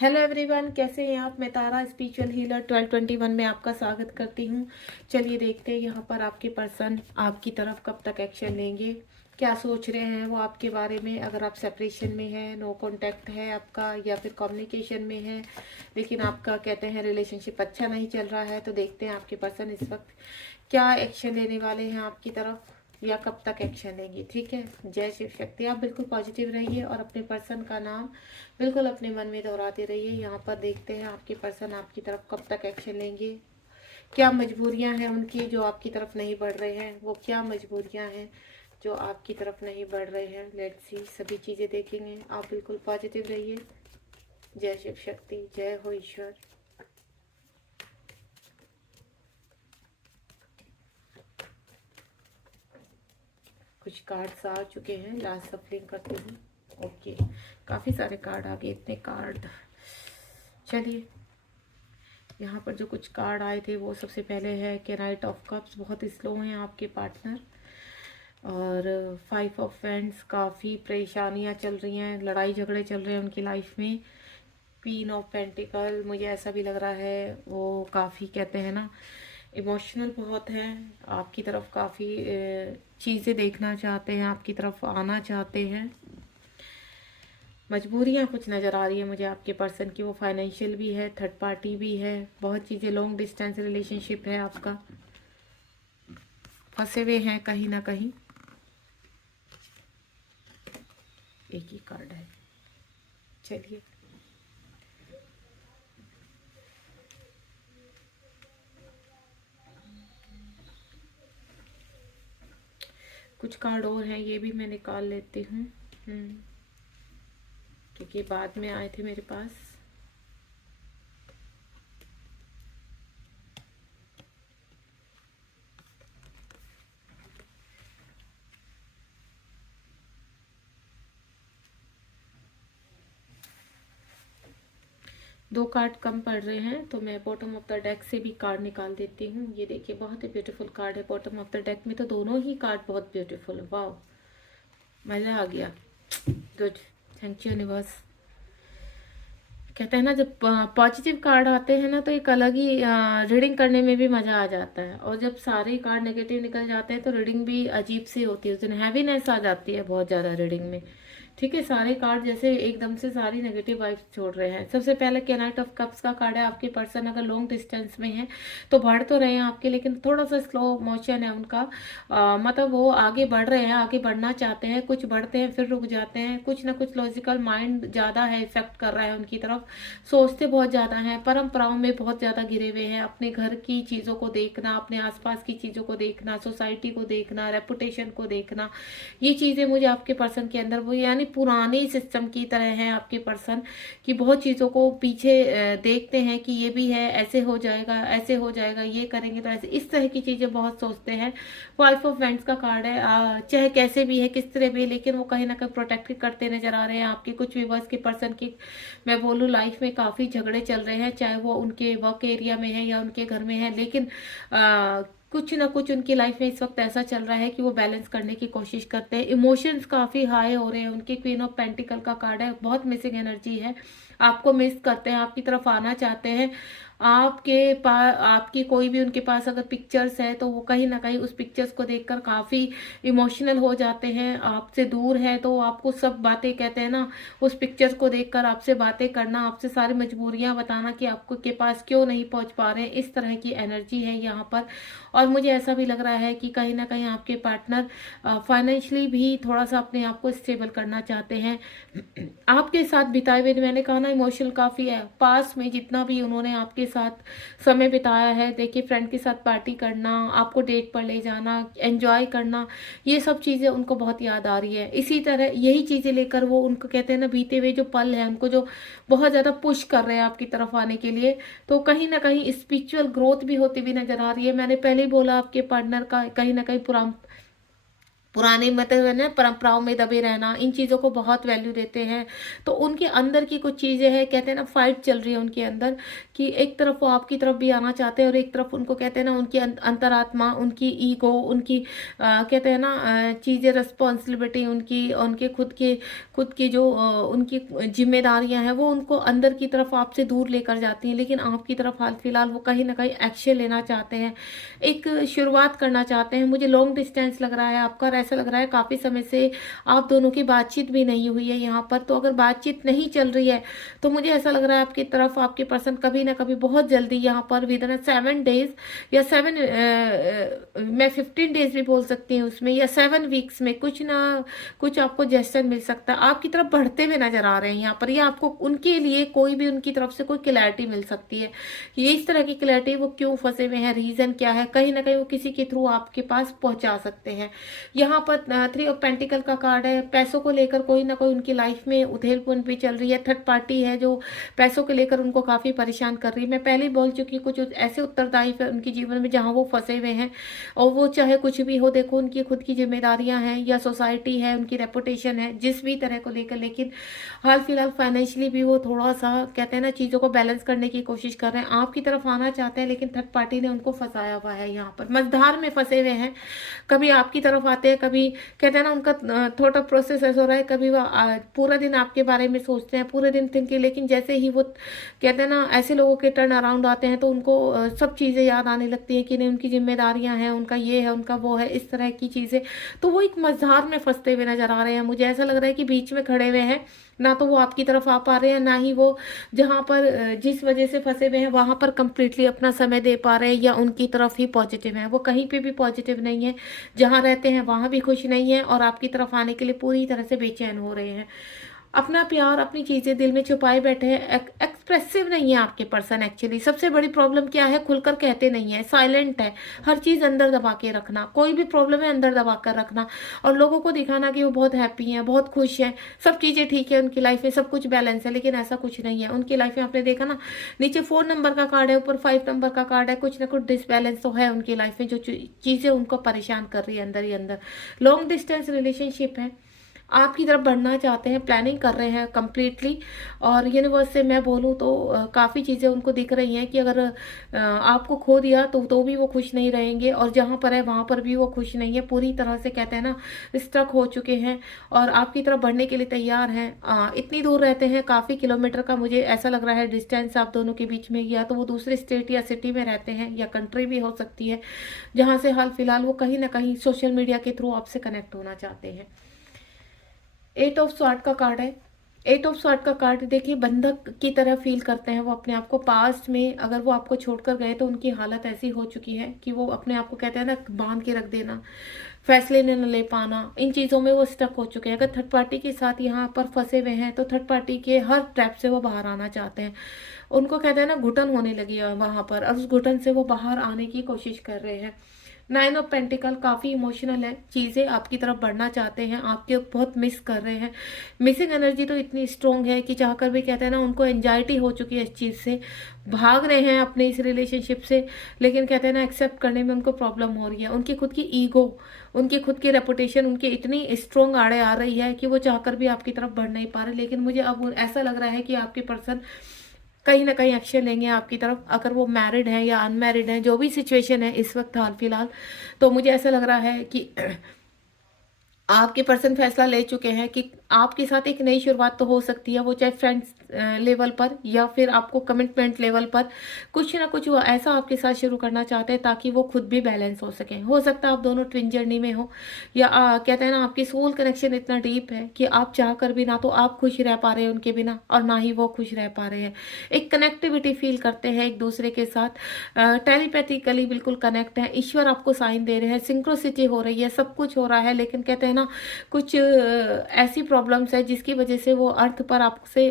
Hello everyone, कैसे हैं आप। मैं तारा स्पिरिचुअल हीलर 1221 में आपका स्वागत करती हूं। चलिए देखते हैं यहाँ पर आपके पर्सन आपकी तरफ कब तक एक्शन लेंगे, क्या सोच रहे हैं वो आपके बारे में। अगर आप सेपरेशन में हैं, नो कांटेक्ट है आपका, या फिर कम्युनिकेशन में है लेकिन आपका कहते हैं रिलेशनशिप अच्छा नहीं चल रहा है, तो देखते हैं आपके पर्सन इस वक्त क्या एक्शन लेने वाले हैं आपकी तरफ, या कब तक एक्शन लेंगे। ठीक है, जय शिव शक्ति। आप बिल्कुल पॉजिटिव रहिए और अपने पर्सन का नाम बिल्कुल अपने मन में दोहराते रहिए। यहाँ पर देखते हैं आपके पर्सन आपकी तरफ कब तक एक्शन लेंगे, क्या मजबूरियां हैं उनकी जो आपकी तरफ नहीं बढ़ रहे हैं, वो क्या मजबूरियां हैं जो आपकी तरफ नहीं बढ़ रहे हैं। लेट्स सी, सभी चीज़ें देखेंगे। आप बिल्कुल पॉजिटिव रहिए। जय शिव शक्ति, जय हो ईश्वर। कुछ कार्ड्स आ चुके हैं, लास्ट सफलिंग करते हैं। ओके, काफ़ी सारे कार्ड आ गए, इतने कार्ड। चलिए, यहाँ पर जो कुछ कार्ड आए थे वो सबसे पहले है कि नाइट ऑफ कप्स, बहुत स्लो हैं आपके पार्टनर। और 5 ऑफ वैंड्स, काफ़ी परेशानियाँ चल रही हैं, लड़ाई झगड़े चल रहे हैं उनकी लाइफ में। क्वीन ऑफ पेंटिकल, मुझे ऐसा भी लग रहा है वो काफ़ी कहते हैं ना इमोशनल बहुत हैं आपकी तरफ, काफ़ी चीज़ें देखना चाहते हैं, आपकी तरफ आना चाहते हैं। मजबूरियाँ कुछ नज़र आ रही है मुझे आपके पर्सन की, वो फाइनेंशियल भी है, थर्ड पार्टी भी है, बहुत चीज़ें, लॉन्ग डिस्टेंस रिलेशनशिप है आपका, फंसे हुए हैं कहीं ना कहीं। एक ही कार्ड है। चलिए, कुछ कार्ड और हैं, ये भी मैं निकाल लेती हूँ क्योंकि बाद में आए थे मेरे पास। दो कार्ड कम पड़ रहे हैं तो मैं बॉटम ऑफ द डेक से भी कार्ड निकाल देती हूँ। ये देखिए, बहुत ही ब्यूटीफुल कार्ड है बॉटम ऑफ द डेक में, तो दोनों ही कार्ड बहुत ब्यूटीफुल है। वाह, मज़ा आ गया। Good, thank you universe. कहते हैं ना, जब पॉजिटिव कार्ड आते हैं ना तो एक अलग ही रीडिंग करने में भी मज़ा आ जाता है, और जब सारे कार्ड नेगेटिव निकल जाते हैं तो रीडिंग भी अजीब सी होती है, उस दिन हैवीनेस आ जाती है बहुत ज़्यादा रीडिंग में। ठीक है, सारे कार्ड जैसे एकदम से सारी नेगेटिव वाइब्स छोड़ रहे हैं। सबसे पहले के नाइट ऑफ कप्स का कार्ड है, आपके पर्सन अगर लॉन्ग डिस्टेंस में है तो बढ़ तो रहे हैं आपके, लेकिन थोड़ा सा स्लो मोशन है उनका। मतलब वो आगे बढ़ रहे हैं, आगे बढ़ना चाहते हैं, कुछ बढ़ते हैं फिर रुक जाते हैं, कुछ ना कुछ लॉजिकल माइंड ज़्यादा है, इफेक्ट कर रहा है उनकी तरफ, सोचते बहुत ज़्यादा हैं, परंपराओं में बहुत ज़्यादा घिरे हुए हैं। अपने घर की चीज़ों को देखना, अपने आसपास की चीज़ों को देखना, सोसाइटी को देखना, रेपुटेशन को देखना, ये चीज़ें मुझे आपके पर्सन के अंदर वो यानी पुराने सिस्टम की तरह है आपके पर्सन की, बहुत चीज़ों को पीछे देखते हैं कि ये भी है, ऐसे हो जाएगा, ऐसे हो जाएगा, ये करेंगे तो ऐसे, इस तरह की चीज़ें बहुत सोचते हैं। 5 ऑफ वैंड्स का कार्ड है, चाहे कैसे भी है, किस तरह भी, लेकिन वो कहीं ना कहीं प्रोटेक्ट करते नजर आ रहे हैं आपके कुछ व्यूवर्स के पर्सन की। मैं बोलूँ लाइफ में काफ़ी झगड़े चल रहे हैं, चाहे वो उनके वर्क एरिया में है या उनके घर में है, लेकिन कुछ ना कुछ उनकी लाइफ में इस वक्त ऐसा चल रहा है कि वो बैलेंस करने की कोशिश करते हैं। इमोशंस काफ़ी हाई हो रहे हैं उनके। क्वीन ऑफ पेंटिकल का कार्ड है, बहुत मिसिंग एनर्जी है, आपको मिस करते हैं, आपकी तरफ आना चाहते हैं। आपके पास आपकी कोई भी उनके पास अगर पिक्चर्स है तो वो कहीं ना कहीं उस पिक्चर्स को देखकर काफ़ी इमोशनल हो जाते हैं। आपसे दूर है तो आपको सब बातें कहते हैं ना, उस पिक्चर्स को देखकर आपसे बातें करना, आपसे सारी मजबूरियां बताना कि आपको के पास क्यों नहीं पहुंच पा रहे हैं, इस तरह की एनर्जी है यहाँ पर। और मुझे ऐसा भी लग रहा है कि कहीं ना कहीं आपके पार्टनर फाइनेंशियली भी थोड़ा सा अपने आप को स्टेबल करना चाहते हैं। आपके साथ बिताए हुए, मैंने कहा ना इमोशनल काफ़ी है, पास में जितना भी उन्होंने आपके साथ समय बिताया है, देखिए फ्रेंड के साथ पार्टी करना, आपको डेट पर ले जाना, एंजॉय करना, ये सब चीज़ें उनको बहुत याद आ रही है। इसी तरह यही चीज़ें लेकर वो, उनको कहते हैं ना बीते हुए जो पल है उनको जो बहुत ज़्यादा पुश कर रहे हैं आपकी तरफ आने के लिए, तो कहीं ना कहीं स्पिरिचुअल ग्रोथ भी होती हुई नजर आ रही है। मैंने पहले ही बोला आपके पार्टनर का कहीं ना कहीं पुराने मतलब है ना परंपराओं में दबे रहना, इन चीज़ों को बहुत वैल्यू देते हैं। तो उनके अंदर की कुछ चीज़ें हैं, कहते हैं ना फाइट चल रही है उनके अंदर, कि एक तरफ वो आपकी तरफ भी आना चाहते हैं और एक तरफ उनको कहते हैं ना उनकी अंतरात्मा, उनकी ईगो, उनकी कहते हैं ना चीज़ें, रिस्पॉन्सिबिलिटी उनकी, उनके खुद की जो उनकी जिम्मेदारियां हैं, वो उनको अंदर की तरफ आपसे दूर लेकर जाती हैं। लेकिन आपकी तरफ हाल फिलहाल वो कहीं ना कहीं एक्शन लेना चाहते हैं, एक शुरुआत करना चाहते हैं। मुझे लॉन्ग डिस्टेंस लग रहा है आपका, और ऐसा लग रहा है काफ़ी समय से आप दोनों की बातचीत भी नहीं हुई है यहाँ पर। तो अगर बातचीत नहीं चल रही है तो मुझे ऐसा लग रहा है आपकी तरफ आपके पर्सन कभी ना कभी बहुत जल्दी यहाँ पर विद इन 7 डेज या 7 मैं 15 डेज भी बोल सकती हूँ उसमें, या 7 वीक्स में कुछ ना कुछ आपको जेस्चर मिल सकता है, आपकी तरफ बढ़ते हुए नजर आ रहे हैं यहाँ पर। या आपको उनके लिए कोई भी उनकी तरफ से कोई क्लैरिटी मिल सकती है। ये इस तरह की क्लैरिटी, वो क्यों फंसे हुए हैं, रीजन क्या है, कहीं ना कहीं वो किसी के थ्रू आपके पास पहुंचा सकते हैं। यहाँ पर 3 ऑफ पेंटिकल का कार्ड है, पैसों को लेकर कोई ना कोई उनकी लाइफ में उधेल-पुन भी चल रही है। थर्ड पार्टी है जो पैसों को लेकर उनको काफी परेशान कर रही है। मैं पहले ही बोल चुकी हूँ, कुछ ऐसे उत्तरदायित्व है उनके जीवन में जहाँ वो फंसे हुए हैं, और वो चाहे कुछ भी हो, देखो उनकी खुद की जिम्मेदारियां हैं या सोसाइटी है, उनकी रेपुटेशन है, जिस भी तरह को लेकर। लेकिन हाल फिलहाल फाइनेंशियली भी वो थोड़ा सा कहते हैं ना चीज़ों को बैलेंस करने की कोशिश कर रहे हैं, आपकी तरफ आना चाहते हैं, लेकिन थर्ड पार्टी ने उनको फंसाया हुआ है। यहाँ पर मझधार में फंसे हुए हैं, कभी आपकी तरफ आते हैं, कभी कहते हैं ना उनका थोड़ा प्रोसेस ऐसा हो रहा है, कभी वो पूरा दिन आपके बारे में सोचते हैं, पूरे दिन थिंकिंग, लेकिन जैसे ही वो कहते हैं ना ऐसे लोगों के टर्न अराउंड आते हैं तो उनको सब चीज़ें याद आने लगती है कि नहीं उनकी जिम्मेदारियां हैं, उनका ये है, उनका वो है, इस तरह की चीज़ें। तो वो एक मझधार में फंसते हुए नजर आ रहे हैं। मुझे ऐसा लग रहा है कि बीच में खड़े हुए हैं, ना तो वो आपकी तरफ आ पा रहे हैं, ना ही वो जहाँ पर जिस वजह से फंसे हुए हैं वहां पर कंप्लीटली अपना समय दे पा रहे हैं, या उनकी तरफ ही पॉजिटिव है। वो कहीं पे भी पॉजिटिव नहीं है, जहाँ रहते हैं वहां भी खुश नहीं है, और आपकी तरफ आने के लिए पूरी तरह से बेचैन हो रहे हैं। अपना प्यार, अपनी चीजें दिल में छुपाए बैठे हैं, एक्सप्रेसिव नहीं है आपके पर्सन। एक्चुअली सबसे बड़ी प्रॉब्लम क्या है, खुलकर कहते नहीं है, साइलेंट है, हर चीज अंदर दबा के रखना, कोई भी प्रॉब्लम है अंदर दबा कर रखना, और लोगों को दिखाना कि वो बहुत हैप्पी हैं, बहुत खुश हैं, सब चीजें ठीक है उनकी लाइफ में, सब कुछ बैलेंस है। लेकिन ऐसा कुछ नहीं है उनकी लाइफ में। आपने देखा ना, नीचे 4 नंबर का कार्ड है, ऊपर 5 नंबर का कार्ड है, कुछ ना कुछ डिसबैलेंस तो है उनकी लाइफ में, जो चीजें उनको परेशान कर रही है अंदर ही अंदर। लॉन्ग डिस्टेंस रिलेशनशिप है, आपकी तरफ बढ़ना चाहते हैं, प्लानिंग कर रहे हैं कंप्लीटली। और यूनिवर्स से मैं बोलूँ तो काफ़ी चीज़ें उनको दिख रही हैं कि अगर आपको खो दिया तो भी वो खुश नहीं रहेंगे, और जहाँ पर है वहाँ पर भी वो खुश नहीं है, पूरी तरह से कहते हैं ना स्ट्रक हो चुके हैं, और आपकी तरफ बढ़ने के लिए तैयार हैं। इतनी दूर रहते हैं, काफ़ी किलोमीटर का मुझे ऐसा लग रहा है डिस्टेंस आप दोनों के बीच में, या तो वो दूसरे स्टेट या सिटी में रहते हैं, या कंट्री भी हो सकती है, जहाँ से हाल फिलहाल वो कहीं ना कहीं सोशल मीडिया के थ्रू आपसे कनेक्ट होना चाहते हैं। 8 ऑफ स्वार्ड का कार्ड है। 8 ऑफ स्वार्ड का कार्ड देखिए, बंधक की तरह फील करते हैं वो अपने आप को। पास्ट में अगर वो आपको छोड़कर गए तो उनकी हालत ऐसी हो चुकी है कि वो अपने आप को कहते हैं ना बांध के रख देना, फैसले न ले पाना, इन चीज़ों में वो स्टक हो चुके हैं। अगर थर्ड पार्टी के साथ यहाँ पर फंसे हुए हैं तो थर्ड पार्टी के हर ट्रैप से वो बाहर आना चाहते हैं। उनको कहते हैं ना घुटन होने लगी है वहां पर, और उस घुटन से वो बाहर आने की कोशिश कर रहे हैं। 9 ऑफ पेंटिकल काफ़ी इमोशनल है, चीज़ें आपकी तरफ बढ़ना चाहते हैं, आपके बहुत मिस कर रहे हैं। मिसिंग एनर्जी तो इतनी स्ट्रोंग है कि चाहकर भी कहते हैं ना उनको एंजाइटी हो चुकी है इस चीज़ से, भाग रहे हैं अपने इस रिलेशनशिप से, लेकिन कहते हैं ना एक्सेप्ट करने में उनको प्रॉब्लम हो रही है। उनकी खुद की ईगो, उनकी खुद की रेपुटेशन उनकी इतनी स्ट्रोंग आड़े आ रही है कि वो चाहकर भी आपकी तरफ बढ़ नहीं पा रहे। लेकिन मुझे अब ऐसा लग रहा है कि आपके पर्सन कहीं ना कहीं एक्शन लेंगे आपकी तरफ, अगर वो मैरिड है या अनमैरिड है, जो भी सिचुएशन है इस वक्त हाल फिलहाल। तो मुझे ऐसा लग रहा है कि आपके पर्सन फैसला ले चुके हैं कि आपके साथ एक नई शुरुआत तो हो सकती है, वो चाहे फ्रेंड्स लेवल पर या फिर आपको कमिटमेंट लेवल पर, कुछ ना कुछ वो ऐसा आपके साथ शुरू करना चाहते हैं ताकि वो खुद भी बैलेंस हो सके। हो सकता है आप दोनों ट्विन जर्नी में हो, या कहते हैं ना आपकी सोल कनेक्शन इतना डीप है कि आप चाह कर भी ना तो आप खुश रह पा रहे हैं उनके बिना, और ना ही वो खुश रह पा रहे हैं। एक कनेक्टिविटी फील करते हैं एक दूसरे के साथ, टेलीपैथिकली बिल्कुल कनेक्ट है। ईश्वर आपको साइन दे रहे हैं, सिंक्रोसिटी हो रही है, सब कुछ हो रहा है, लेकिन कहते हैं ना कुछ ऐसी प्रॉब्लम्स है जिसकी वजह से वो अर्थ पर आपसे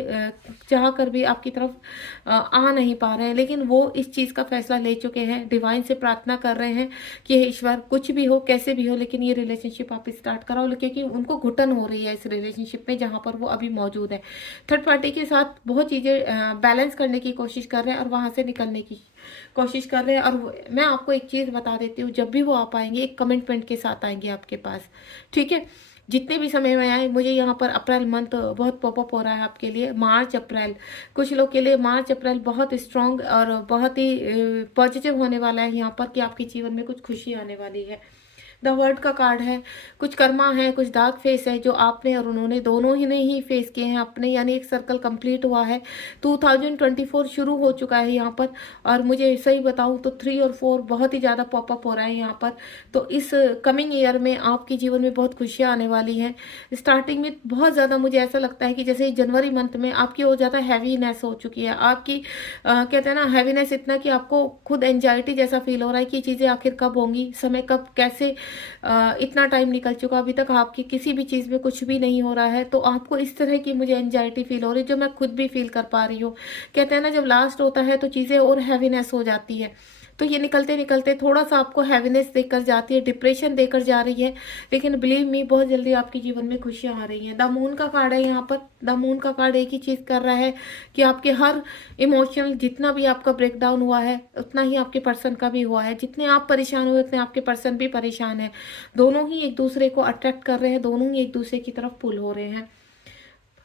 चाह कर भी आपकी तरफ आ नहीं पा रहे हैं। लेकिन वो इस चीज़ का फैसला ले चुके हैं, डिवाइन से प्रार्थना कर रहे हैं कि हे ईश्वर, कुछ भी हो कैसे भी हो, लेकिन ये रिलेशनशिप आप स्टार्ट कराओ, क्योंकि उनको घुटन हो रही है इस रिलेशनशिप में जहाँ पर वो अभी मौजूद है। थर्ड पार्टी के साथ बहुत चीज़ें बैलेंस करने की कोशिश कर रहे हैं और वहाँ से निकलने की कोशिश कर रहे हैं। और मैं आपको एक चीज़ बता देती हूँ, जब भी वो आ पाएंगे एक कमिटमेंट के साथ आएंगे आपके पास, ठीक है। जितने भी समय में आए, मुझे यहाँ पर अप्रैल मंथ बहुत पॉपअप हो रहा है आपके लिए। मार्च अप्रैल, कुछ लोग के लिए मार्च अप्रैल बहुत स्ट्रॉन्ग और बहुत ही पॉजिटिव होने वाला है यहाँ पर, कि आपके जीवन में कुछ खुशी आने वाली है। द वर्ल्ड का कार्ड है, कुछ कर्मा है, कुछ डार्क फेस है जो आपने और उन्होंने दोनों ही ने ही फेस किए हैं अपने, यानी एक सर्कल कंप्लीट हुआ है। 2024 शुरू हो चुका है यहाँ पर। और मुझे सही बताऊँ तो 3 और 4 बहुत ही ज़्यादा पॉपअप हो रहा है यहाँ पर। तो इस कमिंग ईयर में आपके जीवन में बहुत खुशियाँ आने वाली हैं। स्टार्टिंग में बहुत ज़्यादा मुझे ऐसा लगता है कि जैसे जनवरी मंथ में आपकी और ज़्यादा हैवीनेस हो चुकी है आपकी, कहते हैं ना हैवीनेस इतना कि आपको खुद एंजाइटी जैसा फील हो रहा है कि चीज़ें आखिर कब होंगी, समय कब, कैसे, इतना टाइम निकल चुका, अभी तक आपकी किसी भी चीज़ में कुछ भी नहीं हो रहा है। तो आपको इस तरह की मुझे एंजाइटी फील हो रही है, जो मैं खुद भी फील कर पा रही हूँ। कहते हैं ना जब लास्ट होता है तो चीज़ें और हैवीनेस हो जाती है। तो ये निकलते निकलते थोड़ा सा आपको हैवीनेस देकर जाती है, डिप्रेशन देकर जा रही है, लेकिन बिलीव मी बहुत जल्दी आपके जीवन में खुशियां आ रही हैं। द मून का कार्ड है यहाँ पर। द मून का कार्ड एक ही चीज़ कर रहा है कि आपके हर इमोशनल, जितना भी आपका ब्रेकडाउन हुआ है उतना ही आपके पर्सन का भी हुआ है। जितने आप परेशान हुए उतने आपके पर्सन भी परेशान है। दोनों ही एक दूसरे को अट्रैक्ट कर रहे हैं, दोनों ही एक दूसरे की तरफ पुल हो रहे हैं।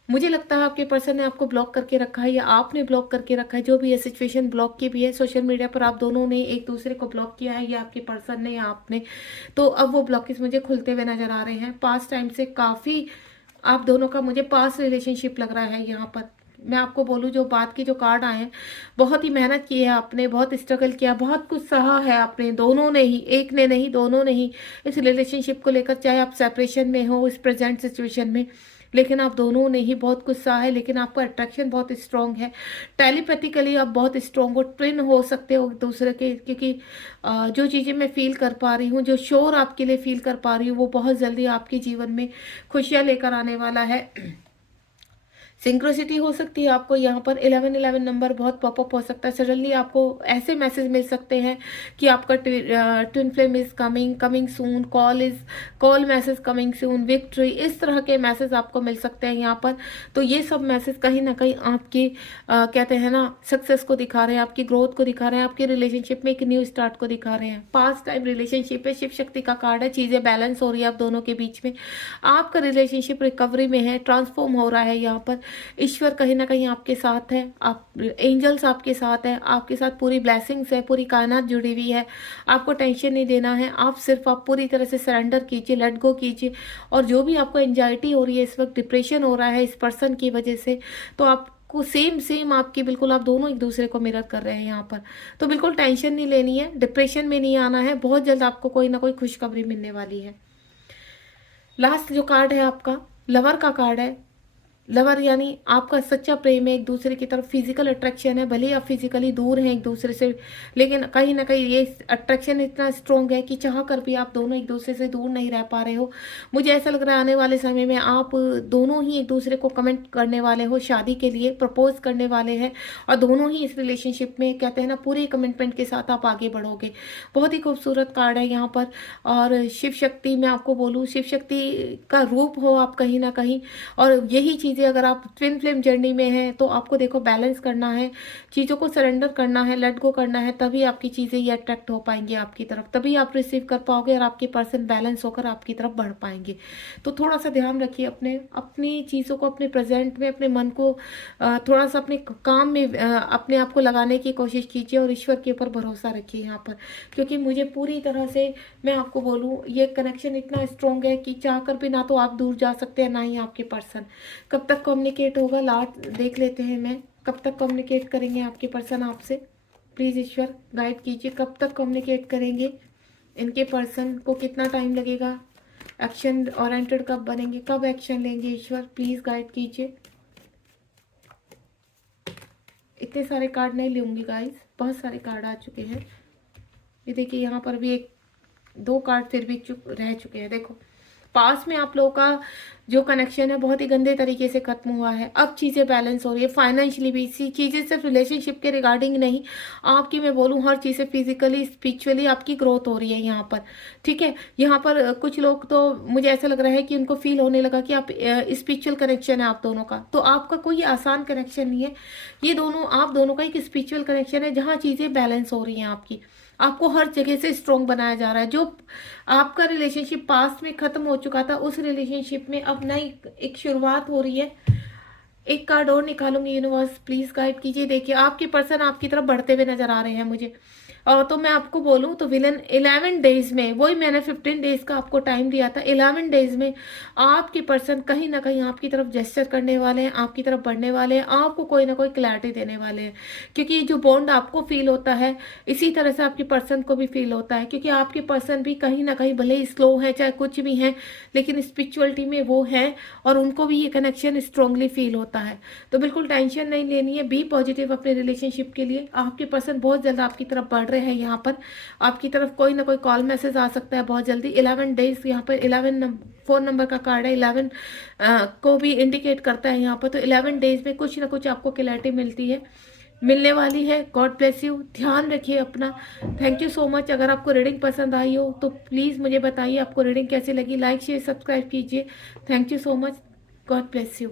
मुझे लगता है आपके पर्सन ने आपको ब्लॉक करके रखा है या आपने ब्लॉक करके रखा है, जो भी ये सिचुएशन ब्लॉक की भी है। सोशल मीडिया पर आप दोनों ने एक दूसरे को ब्लॉक किया है, या आपके पर्सन ने या आपने। तो अब वो ब्लॉकेज मुझे खुलते हुए नजर आ रहे हैं। पास्ट टाइम से काफ़ी आप दोनों का मुझे पास्ट रिलेशनशिप लग रहा है यहाँ पर। मैं आपको बोलूँ, जो बात की जो कार्ड आए हैं, बहुत ही मेहनत की है आपने, बहुत स्ट्रगल किया, बहुत कुछ सहा है आपने, दोनों ने ही, एक ने नहीं दोनों ने ही, इस रिलेशनशिप को लेकर। चाहे आप सेपरेशन में हो इस प्रेजेंट सिचुएशन में, लेकिन आप दोनों ने ही बहुत कुछ सहा है। लेकिन आपका अट्रैक्शन बहुत स्ट्रांग है, टेलीपैथिकली आप बहुत स्ट्रांग हो, ट्विन हो सकते हो एक दूसरे के। क्योंकि जो चीज़ें मैं फील कर पा रही हूँ, जो शोर आपके लिए फील कर पा रही हूँ, वो बहुत जल्दी आपके जीवन में खुशियाँ लेकर आने वाला है। सिंक्रोसिटी हो सकती है आपको यहाँ पर। 1111 नंबर बहुत पॉपअप हो सकता है। सडनली आपको ऐसे मैसेज मिल सकते हैं कि आपका twin flame is coming soon, call message coming soon, victory, इस तरह के मैसेज आपको मिल सकते हैं यहाँ पर। तो ये सब मैसेज कहीं ना कहीं आपकी कहते हैं ना सक्सेस को दिखा रहे हैं, आपकी ग्रोथ को दिखा रहे हैं, आपकी रिलेशनशिप में एक न्यू स्टार्ट को दिखा रहे हैं। पास्ट टाइम रिलेशनशिप है, शिव शक्ति का कार्ड है, चीज़ें बैलेंस हो रही है आप दोनों के बीच में, आपका रिलेशनशिप रिकवरी में है, ट्रांसफॉर्म हो रहा है यहाँ पर। ईश्वर कहीं ना कहीं आपके साथ है, आप एंजल्स आपके साथ है, आपके साथ पूरी ब्लेसिंग्स है, पूरी कायनात जुड़ी हुई है। आपको टेंशन नहीं देना है, आप पूरी तरह से सरेंडर कीजिए, लेट गो कीजिए। और जो भी आपको एंजाइटी हो रही है इस वक्त, डिप्रेशन हो रहा है इस पर्सन की वजह से, तो आपको सेम आपकी बिल्कुल, आप दोनों एक दूसरे को मिरर कर रहे हैं यहाँ पर। तो बिल्कुल टेंशन नहीं लेनी है, डिप्रेशन में नहीं आना है, बहुत जल्द आपको कोई ना कोई खुशखबरी मिलने वाली है। लास्ट जो कार्ड है आपका लवर का कार्ड है। लवर यानी आपका सच्चा प्रेम है, एक दूसरे की तरफ फिजिकल अट्रैक्शन है। भले ही आप फिजिकली दूर हैं एक दूसरे से, लेकिन कहीं ना कहीं ये अट्रैक्शन इतना स्ट्रॉन्ग है कि चाह कर भी आप दोनों एक दूसरे से दूर नहीं रह पा रहे हो। मुझे ऐसा लग रहा है आने वाले समय में आप दोनों ही एक दूसरे को कमेंट करने वाले हो, शादी के लिए प्रपोज करने वाले हैं, और दोनों ही इस रिलेशनशिप में कहते हैं ना पूरे कमिटमेंट के साथ आप आगे बढ़ोगे। बहुत ही खूबसूरत कार्ड है यहाँ पर। और शिव शक्ति, मैं आपको बोलूँ, शिव शक्ति का रूप हो आप कहीं ना कहीं। और यही चीज़ अगर आप ट्विन फ्लेम जर्नी में हैं तो आपको देखो बैलेंस करना है, चीज़ों को सरेंडर करना है, लेट गो करना है, तभी आपकी चीज़ें ये अट्रैक्ट हो पाएंगी आपकी तरफ, तभी आप रिसीव कर पाओगे और आपके पर्सन बैलेंस होकर आपकी तरफ बढ़ पाएंगे। तो थोड़ा सा ध्यान रखिए अपनी चीज़ों को, अपने प्रेजेंट में अपने मन को थोड़ा सा अपने काम में अपने आप को लगाने की कोशिश कीजिए, और ईश्वर के ऊपर भरोसा रखिए यहाँ पर। क्योंकि मुझे पूरी तरह से, मैं आपको बोलूँ, ये कनेक्शन इतना स्ट्रॉन्ग है कि चाह कर भी ना तो आप दूर जा सकते हैं, ना ही आपके पर्सन। कब तक कम्युनिकेट होगा लास्ट देख लेते हैं मैं, कब तक कम्युनिकेट करेंगे आपके पर्सन आपसे। प्लीज़ ईश्वर गाइड कीजिए, कब तक कम्युनिकेट करेंगे, इनके पर्सन को कितना टाइम लगेगा, एक्शन ओरिएंटेड कब बनेंगे, कब एक्शन लेंगे। ईश्वर प्लीज़ गाइड कीजिए। इतने सारे कार्ड नहीं लूँगी गाइस, बहुत सारे कार्ड आ चुके हैं। ये देखिए यहाँ पर भी 2 कार्ड फिर भी रह चुके हैं। देखो पास में आप लोगों का जो कनेक्शन है बहुत ही गंदे तरीके से खत्म हुआ है, अब चीज़ें बैलेंस हो रही है। फाइनेंशियली भी इसी चीज़ें सिर्फ रिलेशनशिप के रिगार्डिंग नहीं, आपकी मैं बोलूँ हर चीज़ से फिजिकली स्पिरिचुअली आपकी ग्रोथ हो रही है यहाँ पर, ठीक है। यहाँ पर कुछ लोग तो मुझे ऐसा लग रहा है कि उनको फील होने लगा कि आप स्पिरिचुअल कनेक्शन है आप दोनों का, तो आपका कोई आसान कनेक्शन नहीं है, ये दोनों आप दोनों का एक स्पिरिचुअल कनेक्शन है जहाँ चीज़ें बैलेंस हो रही हैं आपकी, आपको हर जगह से स्ट्रॉन्ग बनाया जा रहा है। जो आपका रिलेशनशिप पास्ट में खत्म हो चुका था उस रिलेशनशिप में अब नई एक शुरुआत हो रही है। एक कार्ड और निकालूंगी, यूनिवर्स प्लीज गाइड कीजिए। देखिए आपके पर्सन आपकी तरफ बढ़ते हुए नजर आ रहे हैं मुझे, और तो मैं आपको बोलूं तो विलन 11 डेज में, वही मैंने 15 डेज का आपको टाइम दिया था, 11 डेज में आपके पर्सन कहीं ना कहीं आपकी तरफ जेस्चर करने वाले हैं, आपकी तरफ बढ़ने वाले हैं, आपको कोई ना कोई क्लैरिटी देने वाले हैं। क्योंकि ये जो बॉन्ड आपको फील होता है इसी तरह से आपके पर्सन को भी फील होता है, क्योंकि आपके पर्सन भी कहीं ना कहीं भले ही स्लो है चाहे कुछ भी है, लेकिन स्पिरिचुअलिटी में वो है और उनको भी ये कनेक्शन स्ट्रांगली फील होता है। तो बिल्कुल टेंशन नहीं लेनी है, बी पॉजिटिव अपने रिलेशनशिप के लिए। आपके पर्सन बहुत जल्द आपकी तरफ बढ़ रहे हैं, यहाँ पर आपकी तरफ कोई ना कोई कॉल मैसेज आ सकता है बहुत जल्दी। 11 डेज यहाँ पर 11 फोन नंबर का कार्ड है, 11 को भी इंडिकेट करता है यहाँ पर, तो 11 डेज में कुछ ना कुछ आपको क्लैरिटी मिलती है, मिलने वाली है। गॉड ब्लेस यू, ध्यान रखिए अपना। Thank you so much. अगर आपको रीडिंग पसंद आई हो तो प्लीज़ मुझे बताइए आपको रीडिंग कैसी लगी, लाइक शेयर सब्सक्राइब कीजिए। Thank you so much, God bless you.